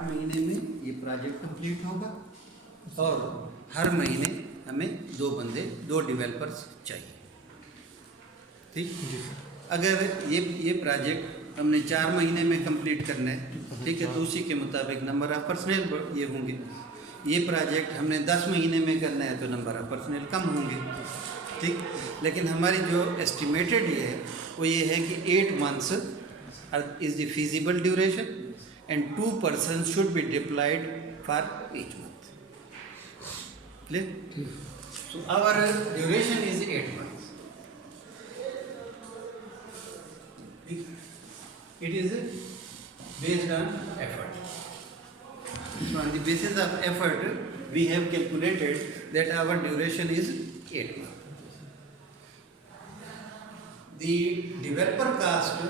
8 महीने में ये प्रोजेक्ट कंप्लीट होगा और हर महीने हमें 2 डेवलपर्स चाहिए। ठीक, अगर ये प्रोजेक्ट हमने 4 महीने में कंप्लीट करना है, ठीक है, तो उसी के मुताबिक नंबर ऑफ पर्सनल ये होंगे। ये प्रोजेक्ट हमने 10 महीने में करना है तो नंबर ऑफ पर्सनल कम होंगे। ठीक, लेकिन हमारी जो एस्टिमेटेड ये है वो ये है कि 8 months is the feasible duration and 2 persons should be deployed for each month. Clear? So our duration is 8 months. It is based on effort. So on the basis of effort, we have calculated that our duration is 8 months. The developer cost,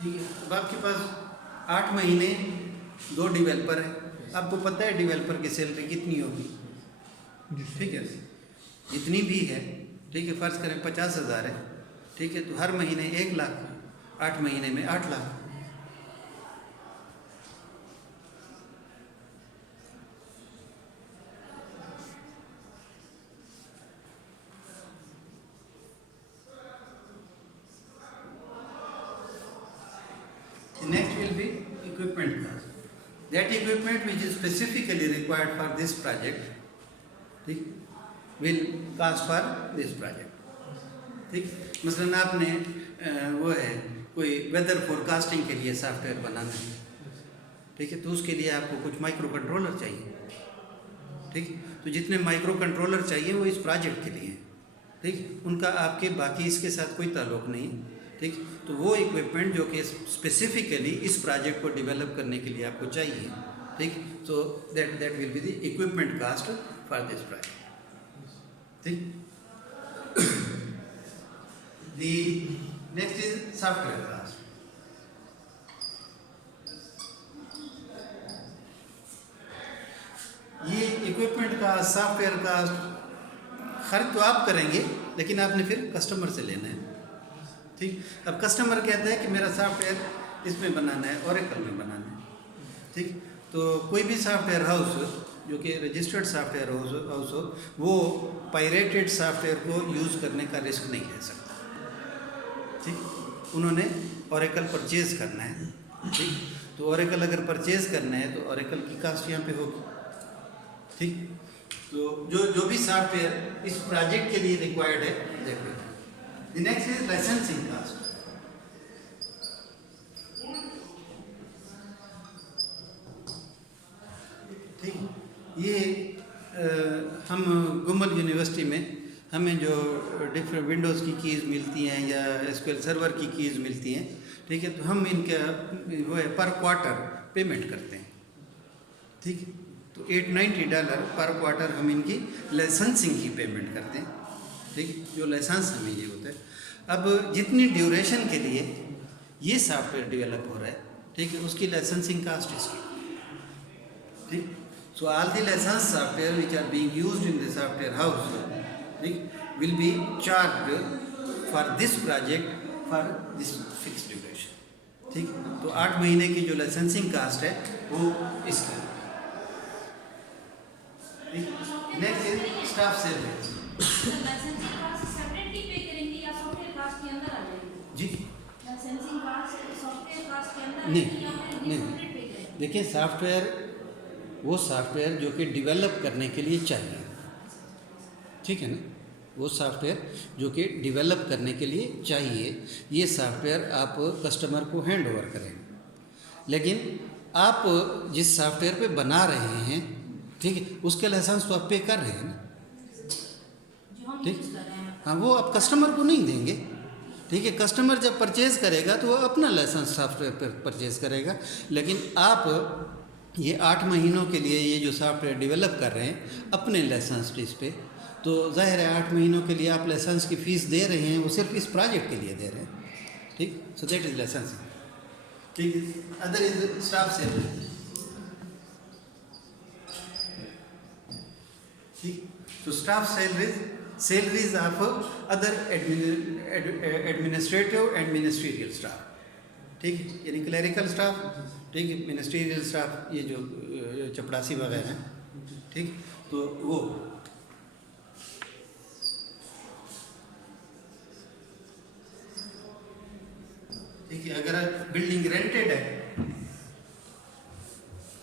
ठीक है, अब आपके पास 8 महीने 2 डेवलपर है, आपको पता है डेवलपर की सैलरी कितनी होगी। ठीक है, जितनी भी है, ठीक है, फ़र्ज़ करें 50,000 है, ठीक है, तो हर महीने 1 लाख, 8 महीने में 8 lakh. Next will be equipment cost. That equipment which is specifically required for this project, ठीक, will cost for this project. ठीक, मसलन आपने वो है कोई वेदर फोरकास्टिंग के लिए सॉफ्टवेयर बनाना है, ठीक है, तो उसके लिए आपको कुछ माइक्रो कंट्रोलर चाहिए। ठीक, तो जितने माइक्रो कंट्रोलर चाहिए वो इस प्रोजेक्ट के लिए, ठीक, उनका आपके बाकी इसके साथ कोई ताल्लुक़ नहीं। ठीक, तो वो इक्विपमेंट जो कि स्पेसिफिकली इस प्रोजेक्ट को डेवलप करने के लिए आपको चाहिए। ठीक, so that will be the equipment cost for this project. ठीक, the next is software cost. ये इक्विपमेंट का सॉफ्टवेयर कास्ट खर्च तो आप करेंगे, लेकिन आपने फिर कस्टमर से लेना है। ठीक, अब कस्टमर कहता है कि मेरा सॉफ्टवेयर इसमें बनाना है, ओरेकल में बनाना है। ठीक, तो कोई भी सॉफ्टवेयर हाउस जो कि रजिस्टर्ड सॉफ्टवेयर हाउस हो, वो पायरेटेड सॉफ्टवेयर को यूज़ करने का रिस्क नहीं ले सकता। ठीक, उन्होंने ओरेकल परचेज़ करना है। ठीक, तो ओरेकल अगर परचेज़ करना है तो ओरेकल की कास्ट यहाँ पे होगी। ठीक, तो जो भी सॉफ्टवेयर इस प्रोजेक्ट के लिए रिक्वायर्ड है, देखो। The next is licensing cost. ठीक, ये हम गुमल यूनिवर्सिटी में हमें जो डिफरेंट विंडोज़ की कीज़ मिलती हैं या एसक्यूएल सर्वर की कीज़ मिलती हैं, ठीक है, तो हम इनका वो है पर क्वार्टर पेमेंट करते हैं। ठीक, तो $890 पर क्वार्टर हम इनकी लाइसेंसिंग की पेमेंट करते हैं। ठीक, जो लाइसेंस हमें ये होता है। अब जितनी ड्यूरेशन के लिए ये सॉफ्टवेयर डेवलप हो रहा है, ठीक है, उसकी लाइसेंसिंग कास्ट इसकी। ठीक, so all the license software which are being used in the software house, ठीक, will be charged for this project for this fix duration. ठीक, तो 8 महीने की जो लाइसेंसिंग कास्ट है वो इसकी। Next is staff salaries. जी नहीं, देखिए, सॉफ्टवेयर वो सॉफ्टवेयर जो कि डेवलप करने के लिए चाहिए। ठीक है ना, वो सॉफ्टवेयर जो कि डेवलप करने के लिए चाहिए, ये सॉफ्टवेयर आप कस्टमर को हैंड ओवर करेंगे। लेकिन आप जिस सॉफ्टवेयर पे बना रहे हैं, ठीक है, उसके लाइसेंस तो आप पे कर रहे हैं ना। ठीक, हाँ, वो आप कस्टमर को नहीं देंगे। ठीक है, कस्टमर जब परचेज़ करेगा तो वो अपना लाइसेंस सॉफ्टवेयर पर परचेज़ करेगा। लेकिन आप ये 8 महीनों के लिए ये जो सॉफ्टवेयर डेवलप कर रहे हैं अपने लाइसेंस फीस पे, तो जाहिर है 8 महीनों के लिए आप लाइसेंस की फ़ीस दे रहे हैं, वो सिर्फ इस प्रोजेक्ट के लिए दे रहे हैं। ठीक, सो दैट इज़ लाइसेंस। ठीक है, अदर इज स्टाफ सैलरी। ठीक, तो staff salaries salaries of other administrative and ministerial staff, ठीक है, यानी क्लरिकल स्टाफ, ठीक है, मिनिस्ट्रियल स्टाफ, ये जो चपरासी वगैरह हैं, ठीक, तो वो ठीक है। अगर बिल्डिंग रेंटेड है,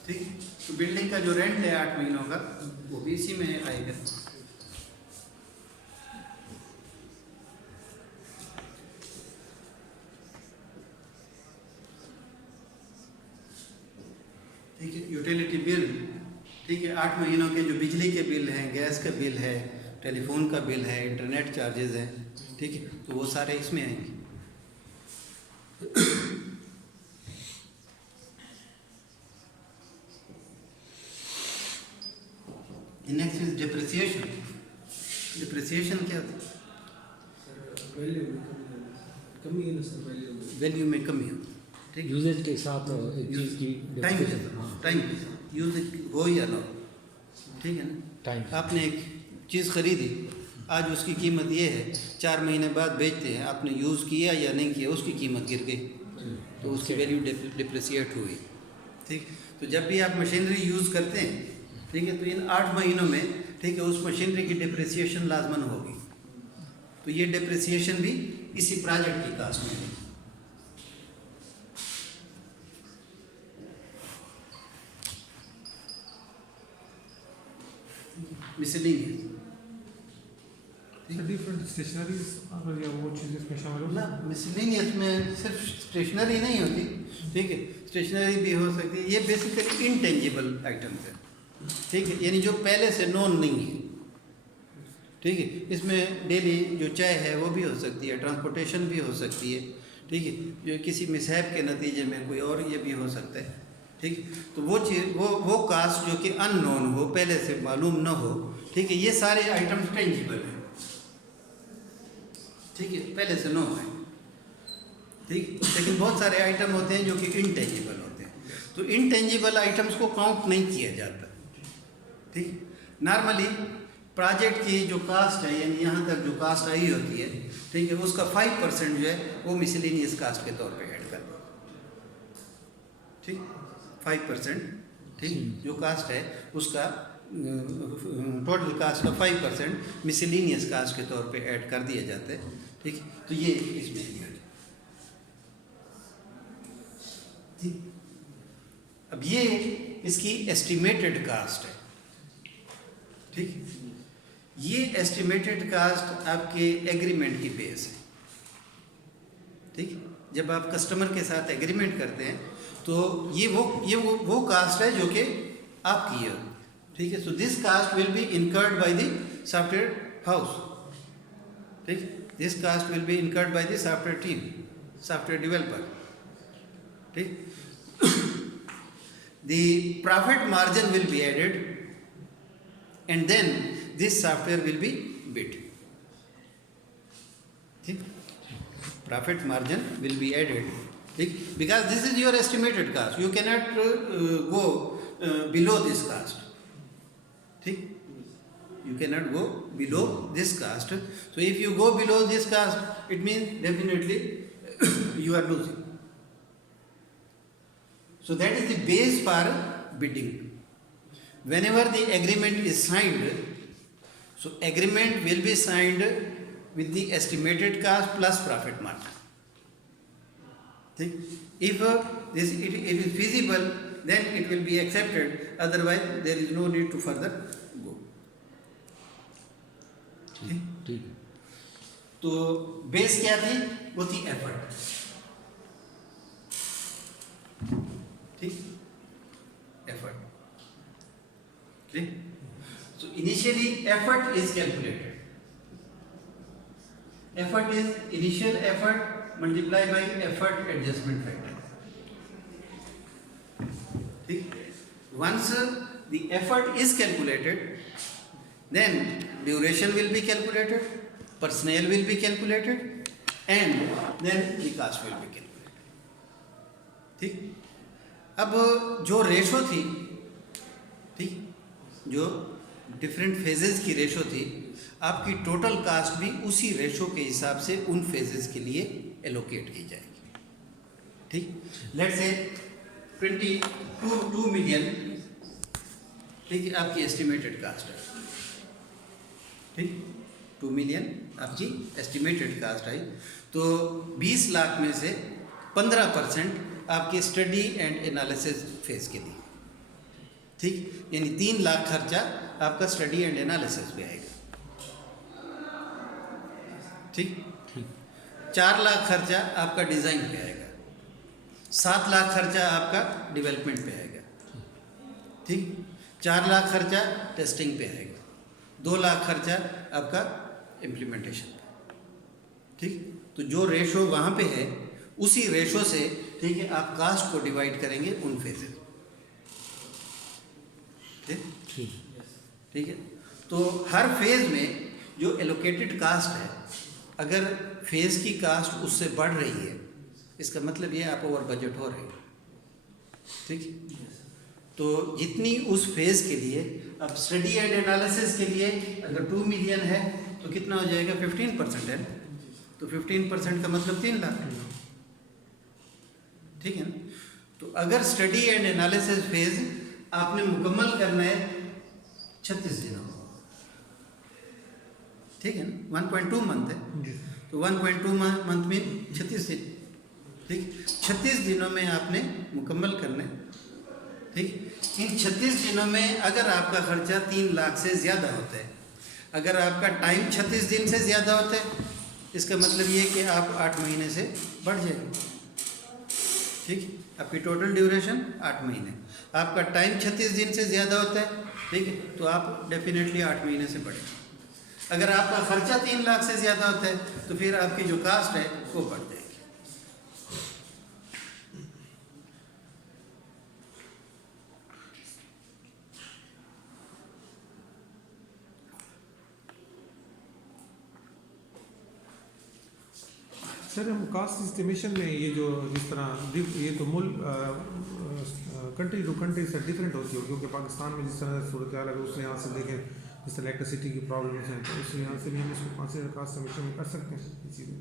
ठीक, तो बिल्डिंग का जो रेंट है 8 महीनों का वो भी इसी में आएगा। ठीक है, यूटिलिटी बिल, ठीक है, 8 महीनों के जो बिजली के बिल हैं, गैस का बिल है, टेलीफोन का बिल है, इंटरनेट चार्जेस हैं, ठीक है, तो वो सारे इसमें आएंगे। Next is depreciation. डिप्रिसिएशन क्या होता है? वैल्यू में कमी होती है, ठीक, यूजेज के साथ एक चीज़ की टाइम के साथ, टाइम के साथ यूज हो या ना हो, ठीक है ना। टाइम आपने एक चीज़ खरीदी, आज उसकी कीमत ये है, 4 महीने बाद बेचते हैं, आपने यूज़ किया या नहीं किया, उसकी कीमत गिर गई, तो उसकी वैल्यू डिप्रिसिएट हुई, ठीक। तो जब भी आप मशीनरी यूज़ करते हैं, ठीक है, तो इन 8 महीनों में, ठीक है, उस मशीनरी की डिप्रिसिएशन लाजमन होगी, तो ये डिप्रिसिएशन भी इसी प्रोजेक्ट की कास्ट में है। मिसलिनियस, डिफरेंट स्टेशनरीज या वो चीज़ें इसमें शामिल ना, मिसलिनियस में सिर्फ स्टेशनरी नहीं होती, ठीक है, स्टेशनरी भी हो सकती है, ये बेसिकली इनटेंजिबल आइटम्स है, ठीक है, यानी जो पहले से नोन नहीं है, ठीक है। इसमें डेली जो चाय है वो भी हो सकती है, ट्रांसपोर्टेशन भी हो सकती है, ठीक है, जो किसी मिसहैप के नतीजे में कोई और ये भी हो सकता है, ठीक। तो वो चीज़ वो कास्ट जो कि अननोन हो, पहले से मालूम न हो, ठीक है, ये सारे आइटम्स टेंजिबल हैं, ठीक है, पहले से नो है, ठीक। लेकिन बहुत सारे आइटम होते हैं जो कि इनटेंजिबल होते हैं, तो इनटेंजिबल आइटम्स को काउंट नहीं किया जाता, ठीक। नॉर्मली प्रोजेक्ट की जो कास्ट है, यानी यहाँ तक जो कास्ट आई होती है, ठीक है, उसका 5% जो है वो मिसलिनियस कास्ट के तौर पे ऐड कर दो, ठीक, 5%, ठीक, जो कास्ट है उसका टोटल कास्ट का 5% मिसलिनियस कास्ट के तौर पे ऐड कर दिया जाता है, ठीक। तो ये इसमें ठीक। अब ये इसकी एस्टिमेटेड कास्ट है, ठीक। ये एस्टिमेटेड कास्ट आपके एग्रीमेंट की बेस है, ठीक। जब आप कस्टमर के साथ एग्रीमेंट करते हैं तो ये वो कास्ट है जो कि आपकी है, ठीक है। So this cost will be incurred by the software house, ठीक। This cost will be incurred by the software team, software developer, ठीक। The profit margin will be added and then this software will be bid, ठीक। profit margin will be added, ठीक, because this is your estimated cost, you cannot go below this cost, ठीक, you cannot go below this cost, so if you go below this cost it means definitely you are losing, so that is the base for bidding. Whenever the agreement is signed, so agreement will be signed with the estimated cost plus profit margin, ठीक। If it is feasible, then it will be accepted, otherwise there is no need to further go, ठीक। ठीक है। तो बेस क्या थी? वो थी एफर्ट, ठीक, एफर्ट, ठीक। So initially effort is calculated. Effort is initial effort multiplied by effort adjustment factor. ठीक? Once the effort is calculated, then duration will be calculated, personnel will be calculated, and then the cost will be calculated. ठीक? अब जो रेशो थी, ठीक, जो different phases की रेशो थी, आपकी टोटल कास्ट भी उसी रेशो के हिसाब से उन फेजेस के लिए एलोकेट की जाएगी। ठीक, लेट्स से 2 मिलियन, ठीक है, आपकी एस्टिमेटेड कास्ट है। ठीक, 2 मिलियन आपकी एस्टिमेटेड कास्ट आई, तो 20 लाख में से 15% आपके स्टडी एंड एनालिसिस फेज के लिए। ठीक, यानी 3 लाख खर्चा आपका स्टडी एंड एनालिसिस पे आएगा। ठीक, 4 लाख खर्चा आपका डिज़ाइन पे आएगा, 7 लाख खर्चा आपका डेवलपमेंट पे आएगा। ठीक, 4 लाख खर्चा टेस्टिंग पे आएगा, 2 लाख खर्चा आपका इम्प्लीमेंटेशन पे। ठीक, तो जो रेशो वहाँ पे है उसी रेशो से, ठीक है, आप कास्ट को डिवाइड करेंगे उन फेजेस। ठीक है, तो हर फेज में जो एलोकेटेड कास्ट है, अगर फेज की कास्ट उससे बढ़ रही है, इसका मतलब ये आप ओवर बजट हो रहे हैं। ठीक, तो जितनी उस फेज के लिए, अब स्टडी एंड एनालिसिस के लिए अगर 2 मिलियन है तो कितना हो जाएगा, 15% है, तो 15% का मतलब 3 लाख। ठीक है ना, तो अगर स्टडी एंड एनालिसिस फेज आपने मुकम्मल करना है 36 दिनों, ठीक है ना, 1.2 मंथ है, तो 1.2 मंथ में 36 दिन। ठीक, 36 दिनों में आपने मुकम्मल करना है। ठीक, इन 36 दिनों में अगर आपका खर्चा 3 लाख से ज़्यादा होता है, अगर आपका टाइम 36 दिन से ज़्यादा होता है, इसका मतलब ये कि आप 8 महीने से बढ़ जाएंगे। ठीक, आपकी टोटल ड्यूरेशन 8 महीने, आपका टाइम 36 दिन से ज़्यादा होता है, ठीक है, तो आप डेफिनेटली 8 महीने से बढ़ेंगे। अगर आपका खर्चा 3 लाख से ज़्यादा होता है तो फिर आपकी जो कास्ट है वो बढ़ जाएगी। सर, हम कास्ट एस्टिमेशन में ये जो जिस तरह ये तो मूल कंट्री टू कंट्री से डिफरेंट होती है, क्योंकि पाकिस्तान में जिस तरह सूरत हाल है उस लिहाज से देखें, जिस तरह इलेक्ट्रिसिटी की प्रॉब्लम्स हैं, तो उस लिहाज से भी हम इसको कंसीडर कास्ट एस्टिमेशन में कर सकते हैं। ये चीज़ें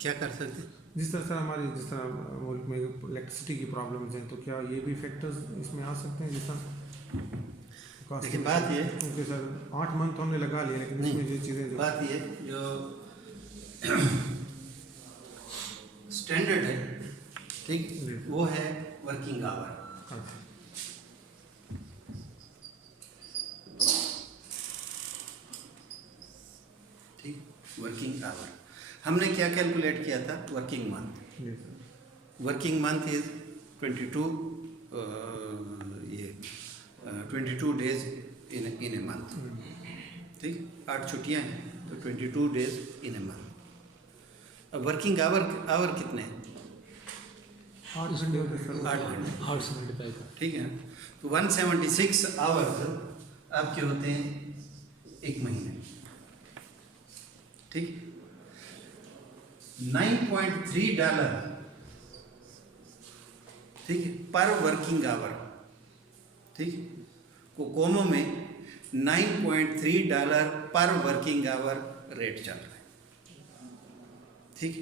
क्या कर सकते हैं? जिस तरह से हमारी जिस तरह मुल्क में इलेक्ट्रिसिटी की प्रॉब्लम्स हैं, तो क्या ये भी फैक्टर्स इसमें आ सकते हैं? जिस तरह देखिए, बात ये, क्योंकि सर 8 मंथ हमने लगा लिए, लेकिन इसमें ये चीज़ें बात ये जो स्टैंडर्ड है, ठीक, वो है वर्किंग आवर। ठीक, वर्किंग आवर हमने क्या कैलकुलेट किया था? Working month. Working month is 22 days in a month. ठीक, 8 छुट्टियां हैं तो 22 डेज इन ए मंथ। अब वर्किंग आवर कितने हैं? 8 घंटे होते हैं सर। 8 घंटे। 875 ठीक है, तो 176 आवर्स आपके होते हैं 1 महीने। ठीक, $9.3, ठीक है, पर वर्किंग आवर। ठीक, कोकोमो में $9.3 पर वर्किंग आवर रेट चल रहा है। ठीक,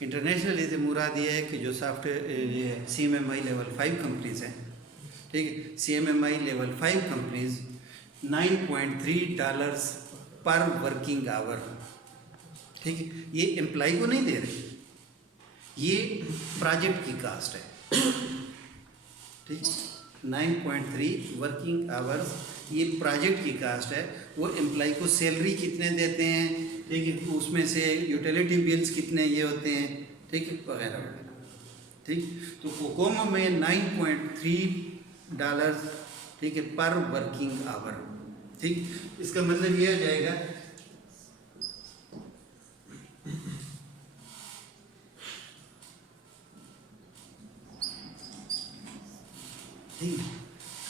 इंटरनेशनली से मुराद ये है कि जो सॉफ्टवेयर ये CMMI लेवल 5 कंपनीज हैं, ठीक है, CMMI लेवल 5 कंपनीज $9.3 पर वर्किंग आवर, ठीक है, ये एम्प्लॉय को नहीं दे रही, ये प्रोजेक्ट की कास्ट है। ठीक, 9.3 वर्किंग आवर्स ये प्रोजेक्ट की कास्ट है। वो एम्प्लॉय को सैलरी कितने देते हैं, ठीक है, उसमें से यूटिलिटी बिल्स कितने ये होते हैं, ठीक है, वगैरह वगैरह। ठीक, तो कोकोमो में $9.3, ठीक है, पर वर्किंग आवर। ठीक, इसका मतलब ये हो जाएगा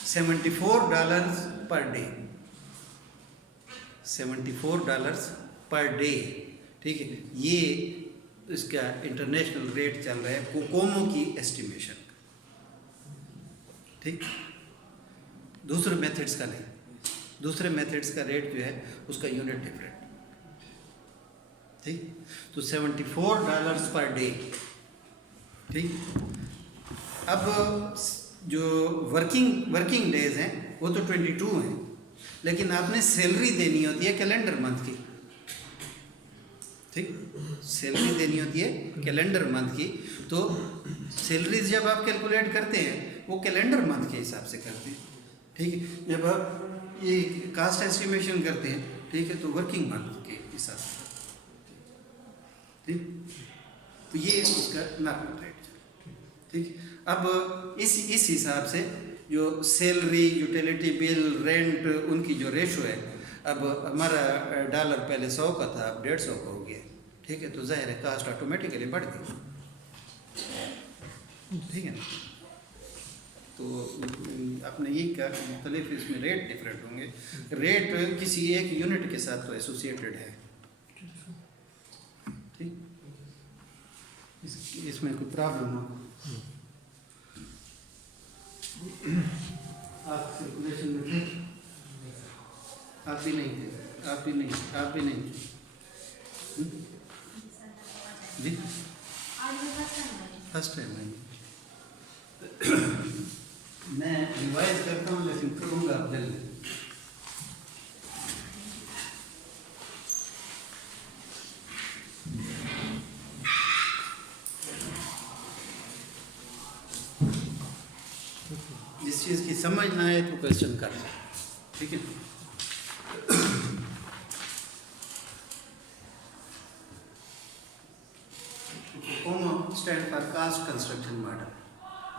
$74 पर डे, $74 पर डे। ठीक है, ये इसका इंटरनेशनल रेट चल रहा है कोकोमो की एस्टिमेशन। ठीक, दूसरे मेथड्स का नहीं, दूसरे मेथड्स का रेट जो है उसका यूनिट डिफरेंट, ठीक। तो $74 पर डे, ठीक। अब जो वर्किंग डेज हैं वो तो 22 हैं, लेकिन आपने सैलरी देनी होती है कैलेंडर मंथ की, ठीक। सैलरी देनी होती है कैलेंडर मंथ की, तो सैलरीज जब आप कैलकुलेट करते हैं वो कैलेंडर मंथ के हिसाब से करते हैं, ठीक है। जब आप ये कास्ट एस्टिमेशन करते हैं, ठीक है, तो वर्किंग मंथ के हिसाब से, ठीक। तो ये उसका नॉर्मल रेट, ठीक। अब इस हिसाब से जो सैलरी, यूटिलिटी बिल, रेंट, उनकी जो रेशो है, अब हमारा डॉलर पहले 100 का था, अब 150 का हो गया, ठीक है। तो जाहिर है कास्ट ऑटोमेटिकली बढ़ गई, ठीक है ना। तो आपने ये कहा कि मुख्तलिफ इसमें रेट डिफरेंट होंगे, रेट किसी एक यूनिट के साथ तो एसोसिएटेड है, ठीक। इसमें कोई प्रॉब्लम हो आप कैलकुलेशन में थे? आप भी नहीं थे, आप भी नहीं जी, फर्स्ट टाइम नहीं। मैं रिवाइज करता हूँ लेकिन करूँगा जल्दी। जिस चीज़ की समझ ना आए तो क्वेश्चन कर, ठीक है। COCOMO stands for Cost Construction Model.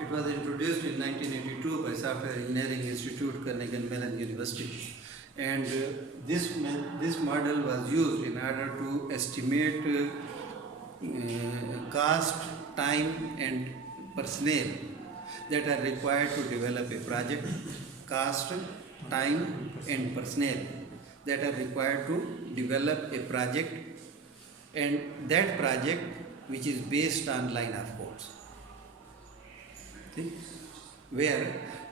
It was introduced in 1982 by Software Engineering Institute, Carnegie Mellon University, and this model was used in order to estimate cost, time, and personnel that are required to develop a project. Cost, time, and personnel that are required to develop a project, and that project which is based on line of codes, where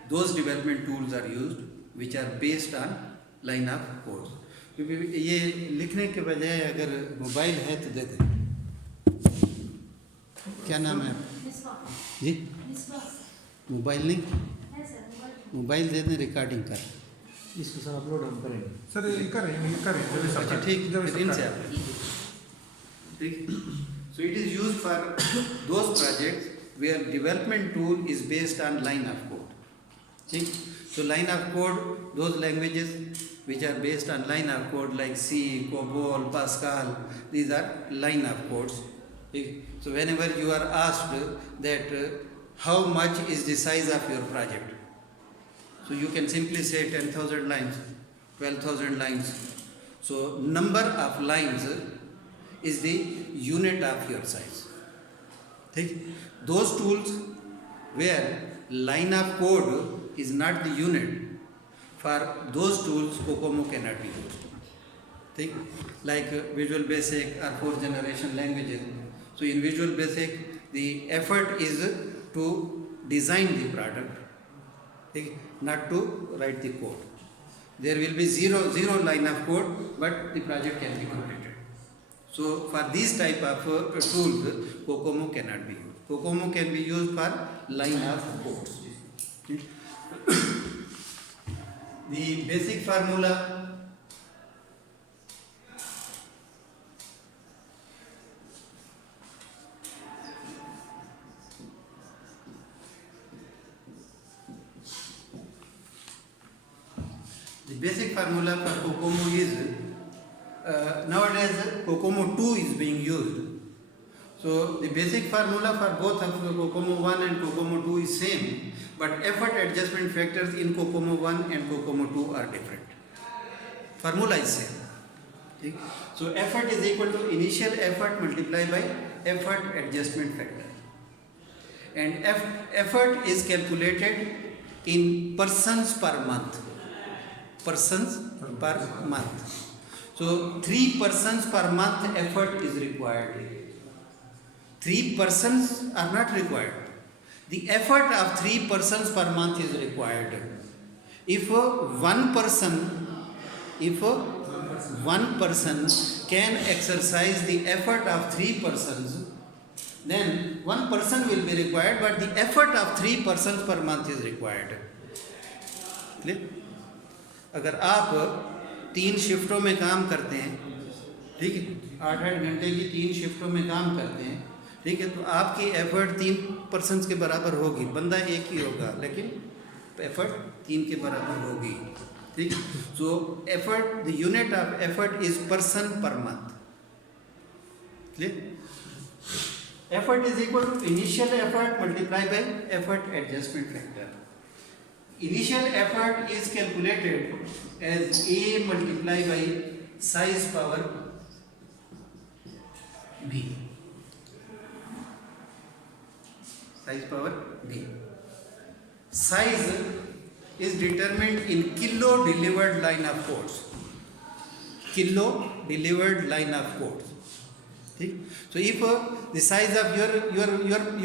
those development tools are used which are based on line of codes. ये लिखने के बजाय अगर मोबाइल है तो दे दें। क्या नाम है जी? मोबाइल नहीं, मोबाइल दे दें, रिकॉर्डिंग कर। इसको सर अपलोड हम करेंगे सर, ये करें अच्छा ठीक, इनसे आप ठीक। So it is used for those projects where development tool is based on line of code, ठीक। So line of code, those languages which are based on line of code like C, COBOL, Pascal, these are line of codes, ठीक। So whenever you are asked that how much is the size of your project, so you can simply say 10,000 lines, 12,000 lines. So number of lines is the unit of your size, ठीक। Those tools where line of code is not the unit, for those tools COCOMO cannot be used, ठीक। Like Visual Basic or 4th generation languages. So in Visual Basic the effort is to design the product, ठीक, not to write the code. There will be zero line of code, but the project can be completed. So for these type of tools, COCOMO cannot be used. COCOMO can be used for line of codes. The basic formula. The basic formula for COCOMO is nowadays COCOMO 2 is being used. So the basic formula for both of COCOMO 1 and COCOMO 2 is same, but effort adjustment factors in COCOMO 1 and COCOMO 2 are different. Formula is same. So effort is equal to initial effort multiplied by effort adjustment factor. And effort is calculated in persons per month. Persons per month. So 3 persons per month effort is required. 3 persons are not required. The effort of 3 persons per month is required. If one person can exercise the effort of 3 persons, then 1 person will be required, but the effort of 3 persons per month is required. Clear? अगर आप 3 शिफ्टों में काम करते हैं, ठीक है, 8-8 घंटे की 3 शिफ्टों में काम करते हैं, ठीक है, तो आपकी एफर्ट 3 पर्सन्स के बराबर होगी. बंदा एक ही होगा लेकिन एफर्ट 3 के बराबर होगी. ठीक. So effort, the unit of effort is person per month. Clear? Effort is equal to initial effort multiply by effort adjustment factor. Initial effort is calculated as A multiplied by size power B. Size power B. Size is determined in kilo delivered line of codes. Kilo delivered line of codes. ठीक. So if the size of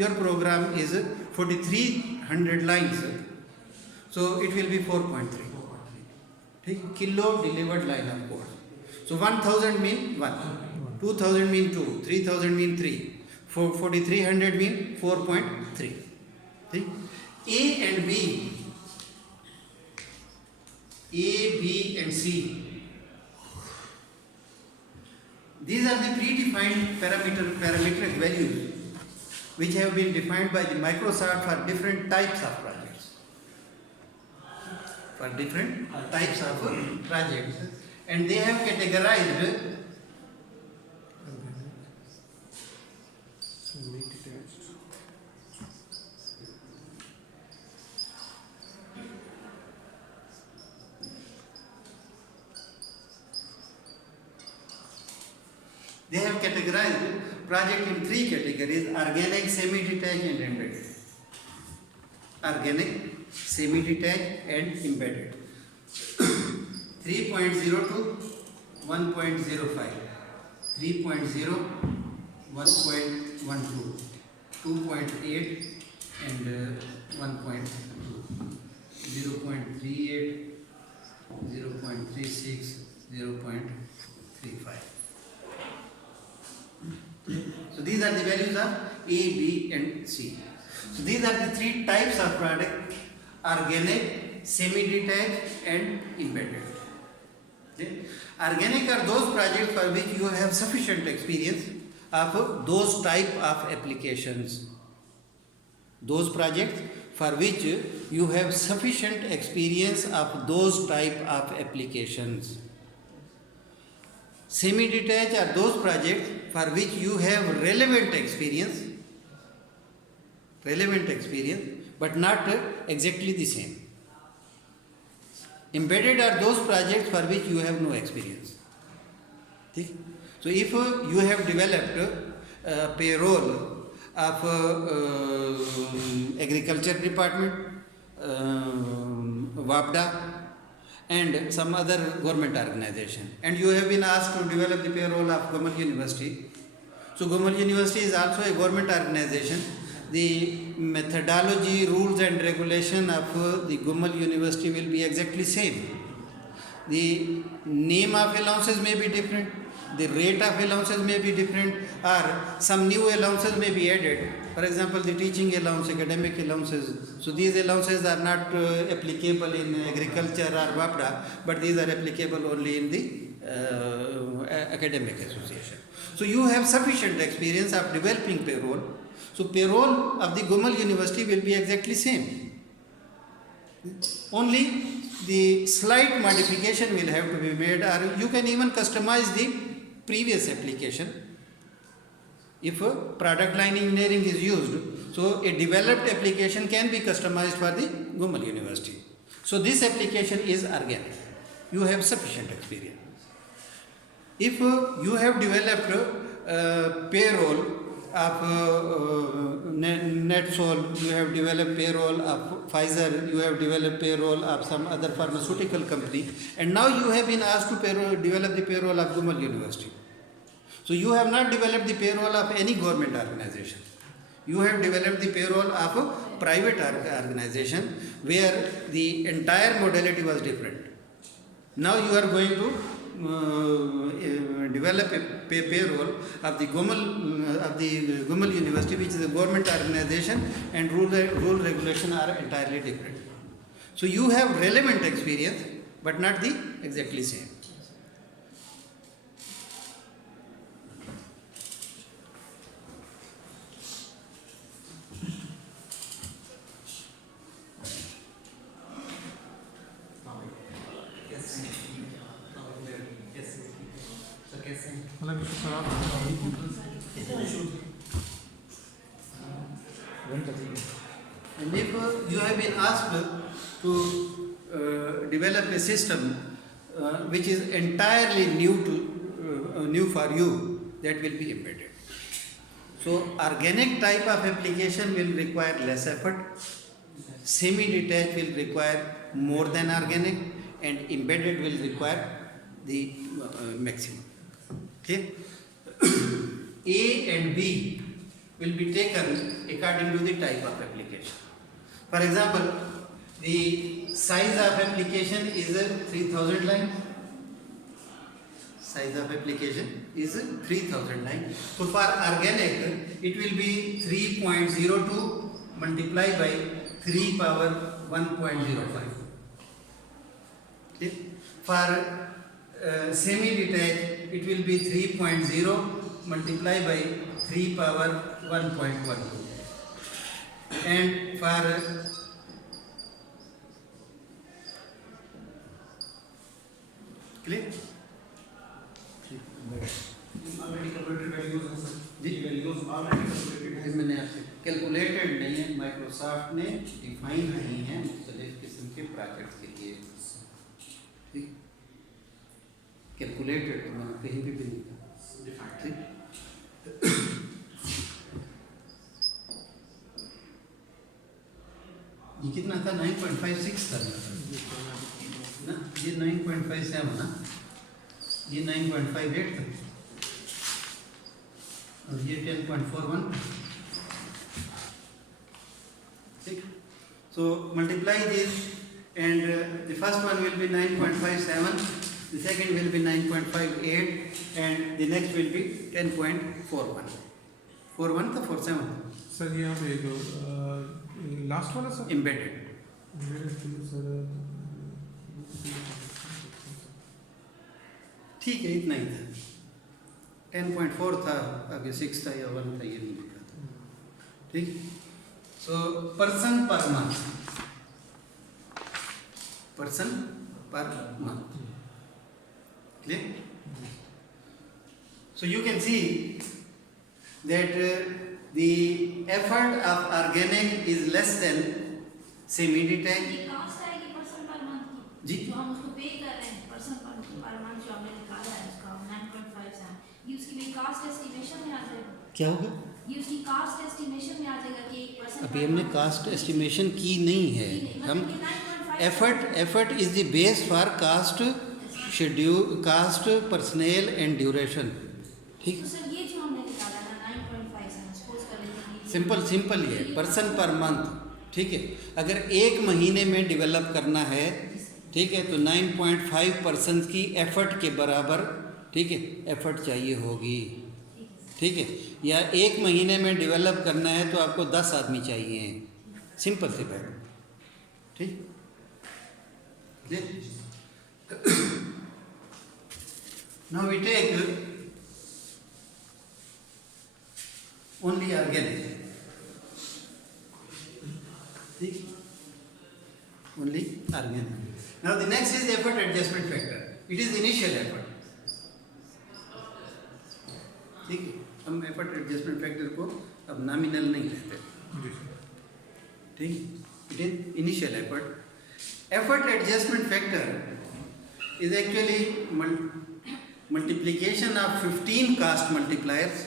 your program is 4300 lines, so it will be 4.3. ठीक. Kilo delivered line of code. So 1000 mean 1, 2000 mean 2, 3000 mean 3, 4300 mean 4.3. ठीक. A and B, A, B and C, these are the predefined parametric values which have been defined by the Microsoft for different types of projects. For different types of projects, and they have categorized project in 3 categories: organic, semi-detached and embedded. Organic, semi-detached and embedded. 3.02, 1.05, 3.0, 1.12, 2.8 and 1.2, 0.38, 0.36, 0.35. So these are the values of A, B and C. So these are the 3 types of product: organic, semi-detached and embedded. Okay? Organic are those projects for which you have sufficient experience of those type of applications. Those projects for which you have sufficient experience of those type of applications. Semi-detached are those projects for which you have relevant experience, but not exactly the same. Embedded are those projects for which you have no experience. Okay? So if you have developed payroll of agriculture department, WAPDA and some other government organization, and you have been asked to develop the payroll of Gomal University. So Gomal University is also a government organization. The methodology, rules and regulation of the Gomal University will be exactly same. The name of allowances may be different, the rate of allowances may be different, or some new allowances may be added. For example, the teaching allowance, academic allowances. So these allowances are not applicable in agriculture or WAPDA, but these are applicable only in the academic association. So you have sufficient experience of developing payroll. So payroll of the Gomal University will be exactly same. Only the slight modification will have to be made, or you can even customize the previous application. If product line engineering is used, so a developed application can be customized for the Gomal University. So this application is organic. You have sufficient experience. If you have developed payroll of NetSol, you have developed payroll of Pfizer, you have developed payroll of some other pharmaceutical company, and now you have been asked to develop the payroll of Gomal University. So you have not developed the payroll of any government organization. You have developed the payroll of a private organization where the entire modality was different. Now you are going to develop a payroll of the Gumal University, which is a government organization, and rule regulation are entirely different. So you have relevant experience, but not the exactly same. मतलब इसको सर आप And if you have been asked to develop a system which is entirely new for you, that will be embedded. So organic type of application will require less effort. Semi-detached will require more than organic, and embedded will require the maximum. Okay? A and B will be taken according to the type of application. For example, the size of application is 3000 lines. Size of application is 3000 lines. So for organic, it will be 3.02 multiplied by 3 power 1.05. Okay? For semi-detached, it will be 3.0 multiplied by 3 power 1.12. And for clear? Already calculated values हैं सर जी values already calculated मैंने आपसे कैलकुलेटेड नहीं है, माइक्रोसॉफ्ट ने डिफाइन नहीं है मुख्तलिफ किस्म के ब्रैकेट्स के लिए। ठीक, कैलकुलेटेड तो मैंने कहीं भी नहीं कहा। ठीक, ये कितना था? 9.56 था ना, ये 9.57 ना, ये 9.58 था और ये 10.41। ठीक, so multiply this and the first one will be 9.57, the second will be 9.58 and the next will be 10.41। 41 था 47 सर यहाँ पे जो लास्ट वाला सर embedded। सर ठीक है, इतना ही था। 10.4 था, आगे 6 था या 1 था, ये नहीं लिखा था। ठीक, so person per month, person per month, clear? So you can see that the effort of organic is less than semi-detached। ये कास्ट आएगी पर्सन पर मंथ की जी। जो हम उसको पे कर रहे हैं पर्सन पर मंथ जो हमने निकाला है उसका 9.57 ये उसकी भी कास्ट एस्टिमेशन में आ जाएगा। क्या होगा? ये उसकी कास्ट एस्टिमेशन में आ जाएगा कि एक पर्सन अभी हमने कास्ट एस्टिमेशन की नहीं है। हम effort is the base for cost schedule, cost personal and duration. ठीक, तो सर ये जो हमने निकाला ना 9.57 सपोज कर लेते हैं सिंपल ही है, पर्सन पर मंथ। ठीक है, अगर एक महीने में डेवलप करना है, ठीक है, तो 9.5% की एफर्ट के बराबर, ठीक है, एफर्ट चाहिए होगी। ठीक है, या एक महीने में डेवलप करना है तो आपको 10 आदमी चाहिए। सिंपल सी बात। ठीक, now we take only organic। ठीक, only organic। Now the next is effort adjustment factor। It is initial effort। ठीक है, हम effort adjustment factor को अब नॉमिनल नहीं लेते। जी सर ठीक, it is initial effort। Effort adjustment factor is actually multiplication of 15 cost multipliers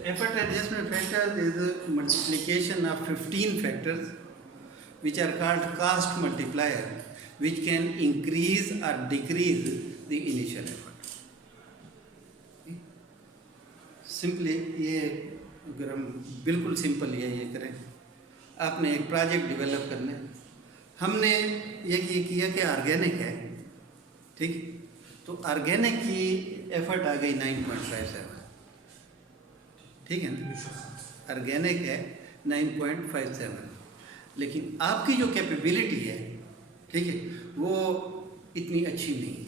So effort adjustment factor is a multiplication of 15 factors which are called cost multiplier, which can increase or decrease the initial effort. Simply ये अगर हम बिल्कुल सिंपल ये करें, आपने एक project develop करना है, हमने ये किया कि ऑर्गेनिक है, ठीक, तो ऑर्गेनिक की एफर्ट आ गई 9.57, ठीक है ना, ऑर्गेनिक है 9.57, लेकिन आपकी जो कैपेबिलिटी है, ठीक है, वो इतनी अच्छी नहीं है,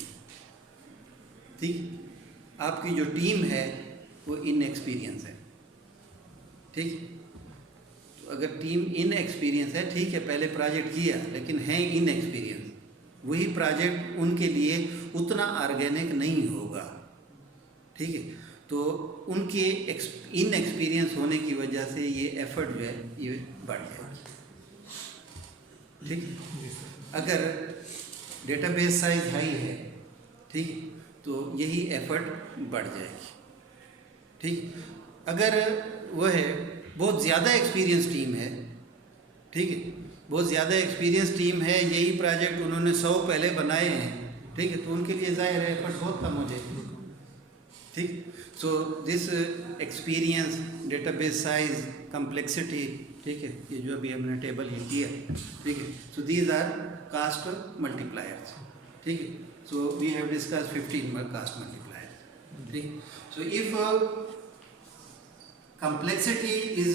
ठीक, आपकी जो टीम है वो इनएक्सपीरियंस है, ठीक, तो अगर टीम इनएक्सपीरियंस है, ठीक है, पहले प्रोजेक्ट किया लेकिन है इनएक्सपीरियंस, वही प्रोजेक्ट उनके लिए उतना ऑर्गेनिक नहीं होगा, ठीक है, तो उनके इनएक्सपीरियंस होने की वजह से ये एफर्ट जो है ये बढ़ जाएगी, ठीक। अगर डेटाबेस साइज हाई है, ठीक, तो यही एफर्ट बढ़ जाएगी, ठीक। अगर वो है बहुत ज़्यादा एक्सपीरियंस टीम है, ठीक है, बहुत ज़्यादा एक्सपीरियंस टीम है, यही प्रोजेक्ट उन्होंने 100 पहले बनाए हैं, ठीक है, तो उनके लिए ज़ाहिर है एफर्ट बहुत कम हो जाएगी, ठीक। So this experience, database size, complexity, ठीक है, ये जो अभी हमने टेबल ये किया, ठीक है, so these are cost multipliers, ठीक है, so we have discuss 15 cost multipliers, ठीक। So if complexity is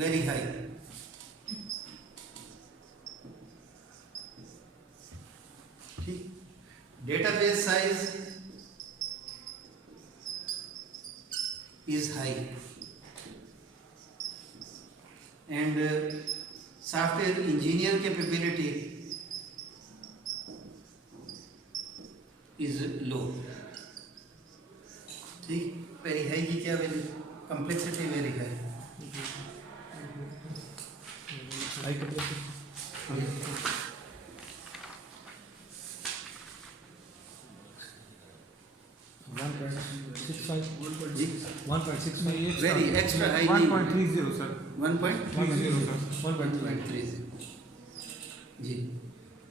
very high, ठीक, database size is high, and software engineer capability is low, ठीक, वेरी हाई की क्या value, complexity very high, high complexity 1.65 very extra high, 1.30 सर, 1.30 सर, 1.30 जी,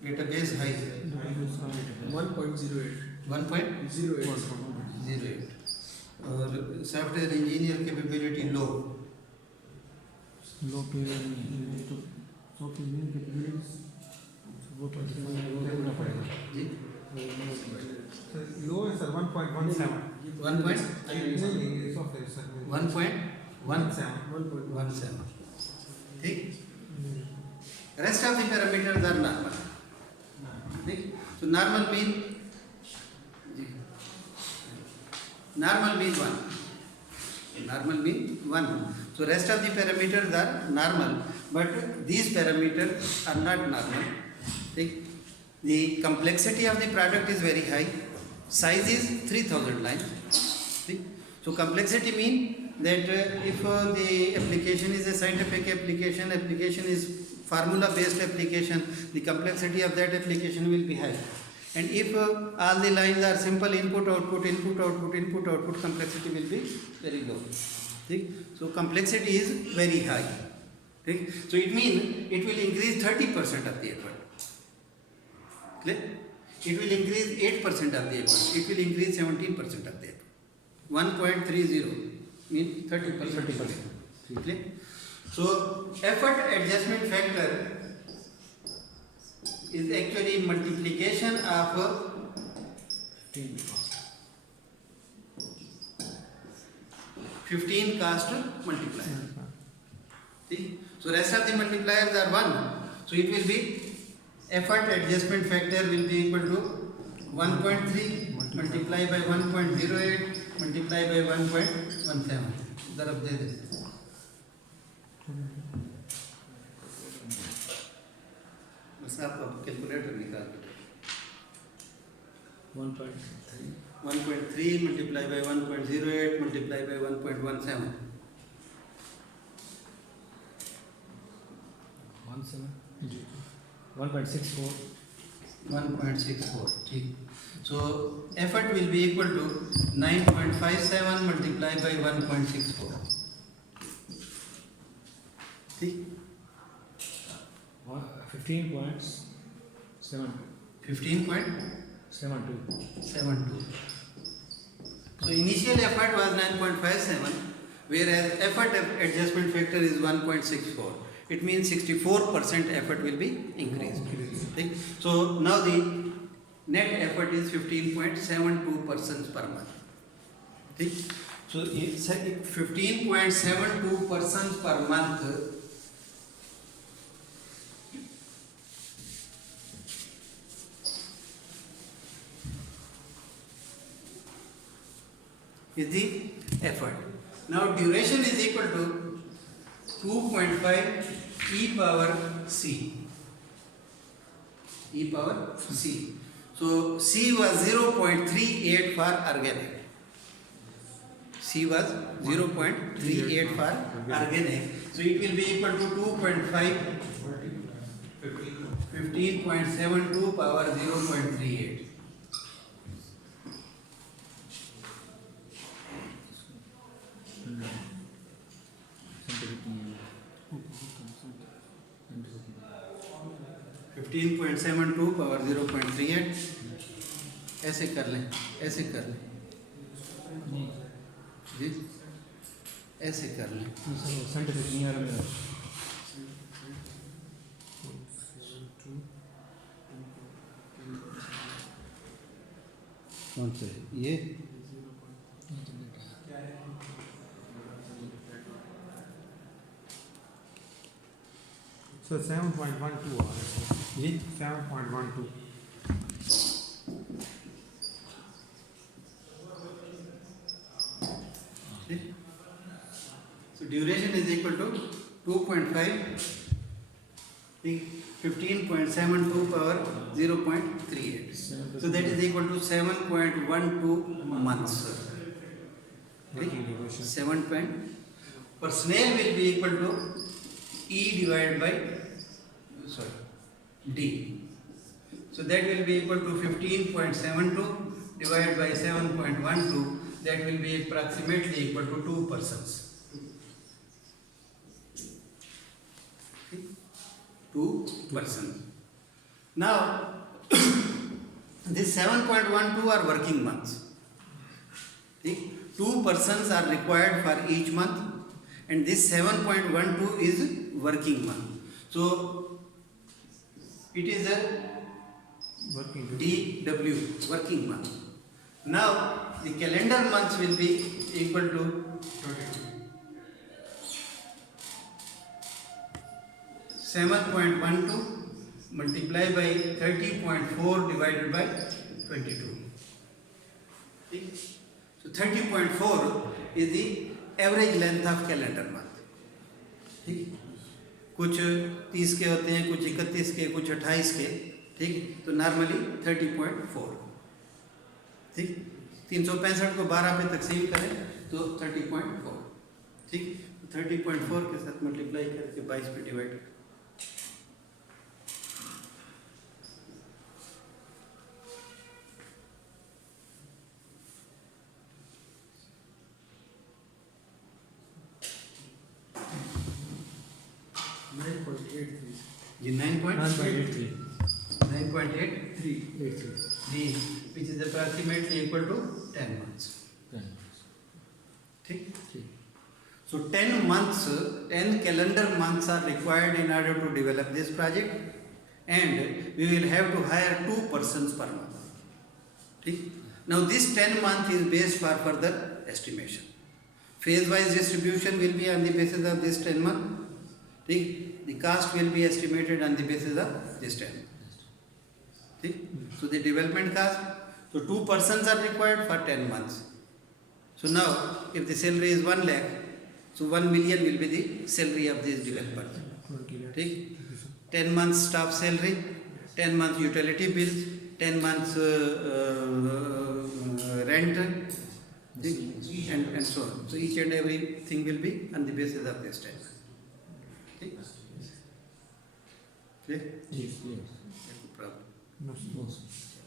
database high 1.08 और software engineer capability लो, लो पे तो software capabilities वो तो देखना पड़ेगा जी, लो है सर 1.17, 1.17, सॉफ्टवेयर सर 1.17, ठीक। Rest of the parameters are normal, ठीक, तो नॉर्मल मीन जी, normal mean 1, normal mean 1, so rest of the parameters are normal, but these parameters are not normal, ठीक, the complexity of the product is very high, size is 3000 lines, ठीक, so complexity mean that if the application is a scientific application is formula based application, the complexity of that application will be high. And if all the lines are simple input output, complexity will be very low, ठीक, so complexity is very high, ठीक, so it means it will increase 30% of the effort, clear, it will increase 8% of the effort, it will increase 17% of the effort, 1.30 means 30%, clear. So effort adjustment factor is actually multiplication of 15 cost multiplier, see, so rest of the multipliers are 1, so it will be effort adjustment factor will be equal to 1.3 multiplied by 1.08 multiplied by 1.17, ضرب दे दे, बस आपका कैलकुलेटर निकाल 1.3 multiplied by 1.08 multiplied by 1.17, 1.64 1.64 ठीक. So effort will be equal to 9.57 multiplied by 1.64 ठीक. 15.72. 15.72. So initial effort was 9.57, whereas effort adjustment factor is 1.64. It means 64% effort will be increased. ठीक? So now the net effort is 15.72% per month. ठीक? So 15.72% per month is the effort. Now duration is equal to 2.5 e power c. E power c. So c was 0.38 for organic. C was 0.38 for organic. So it will be equal to 2.5 15.72 power 0.38. Fifteen point seven two power 0.38 ऐसे कर लें जी ऐसे कर लें. कौन से ये So 7.12 जी 7.12. So duration is equal to 2.5 15.72 power 0.38. So that is equal to 7.12 months. Working duration. 7. Personnel will be equal to E divided by D. So that will be equal to 15.72 divided by 7.12. That will be approximately equal to 2 persons. 2 persons. Now, this 7.12 are working months. 2 persons are required for each month, and this 7.12 is working month. So, it is a Working DW, working month. Now, the calendar months will be equal to 7.12 multiplied by 30.4 divided by 22. So 30.4 is the average length of calendar month. ठीक, कुछ 30 के होते हैं, कुछ 31 के, कुछ 28 के. ठीक, तो नॉर्मली 30.4. ठीक, 365 को 12 पे तकसीम करें तो 30.4. ठीक, 30.4 के साथ मल्टीप्लाई करके 22 पे डिवाइड. 9.83. ये 9.83, 9.83. which is approximately equal to 10 months. ठीक, so 10 months, 10 calendar months are required in order to develop this project, and we will have to hire 2 persons per month. ठीक, now this 10 month is based for further estimation. Phase wise distribution will be on the basis of this 10 month. ठीक, the cost will be estimated on the basis of this 10 month. ठीक, so the development cost, so 2 persons are required for 10 months. So now if the salary is 1 lakh, so 1 million will be the salary of these developers. ठीक, 10 months staff salary, 10 months utility bills, 10 months rent, and so on. So each and everything will be on the basis of this 10. ठीक, clear? Yes. No problem. No, sir. No, sir.